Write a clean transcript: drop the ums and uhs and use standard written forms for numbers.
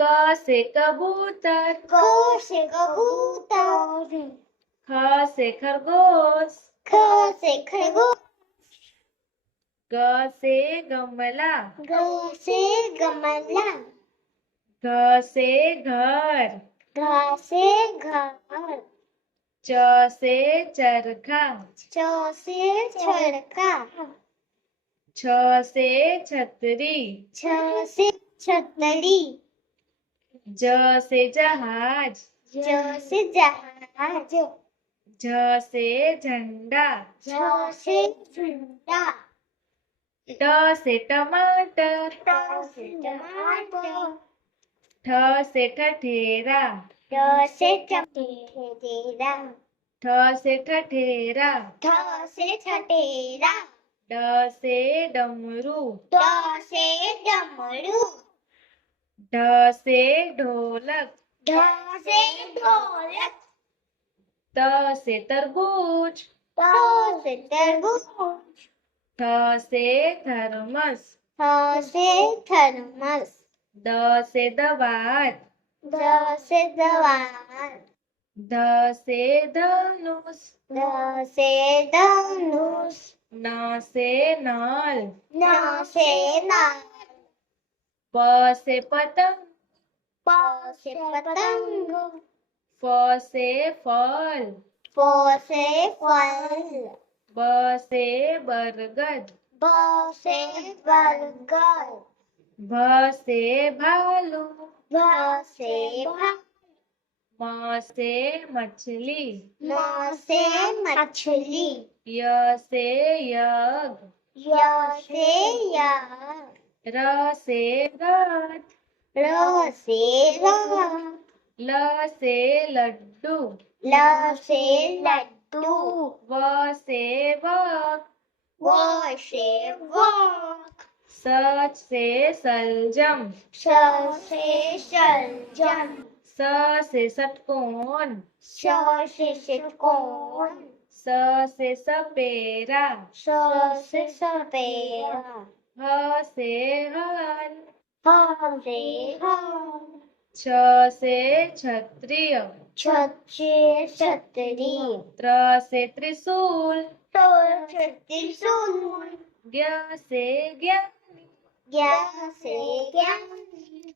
क से कबूतर, क से कबूतर, ख से खरगोश, ख से खरगोश, ग से गमला, ग से गमला, घ से घर, घ से घर, च से चरखा, च से चरखा, छ से छतरी, छ से छतरी, ज से जहाज, ज से जहाज, झ से झंडा, झ से झंडा, ट से टमाटर, ट से टमाटर, ठ से ठठेरा, ठ से ठठेरा, ठ से ठठेरा, ठ से ठठेरा, ड से डमरू, ड से डमरू, ढ से ढोलक, ढ से ढोलक, त से तरबूज, त से तरबूज, थ से थर्मस, थ से थर्मस, द से दवात, द से दवात, ध से धनुष, ध से धनुष, न से नल, न से नल, प से पतंग, प से पतंग, फ से फल, फ से फल, ब से बरगद, ब से बरगद, भ से भालू, भ से भालू, म से मछली, म से मछली, य से यज्ञ, य से यज्ञ, र से रथ, र से रथ, ल से लड्डू, ल से लड्डू, व से वक, व से वक, स से सलजम, स से सलजम, स से षटकोण, स से षटकोण, स से सपेरा, स से सपेरा, ह से हल, ह से हल, छ से क्षत्रिय, छ से छतरी, त्र से त्रिशूल, ट से त्रिशूल, ज्ञ से ज्ञानी, ज्ञ से ज्ञानी,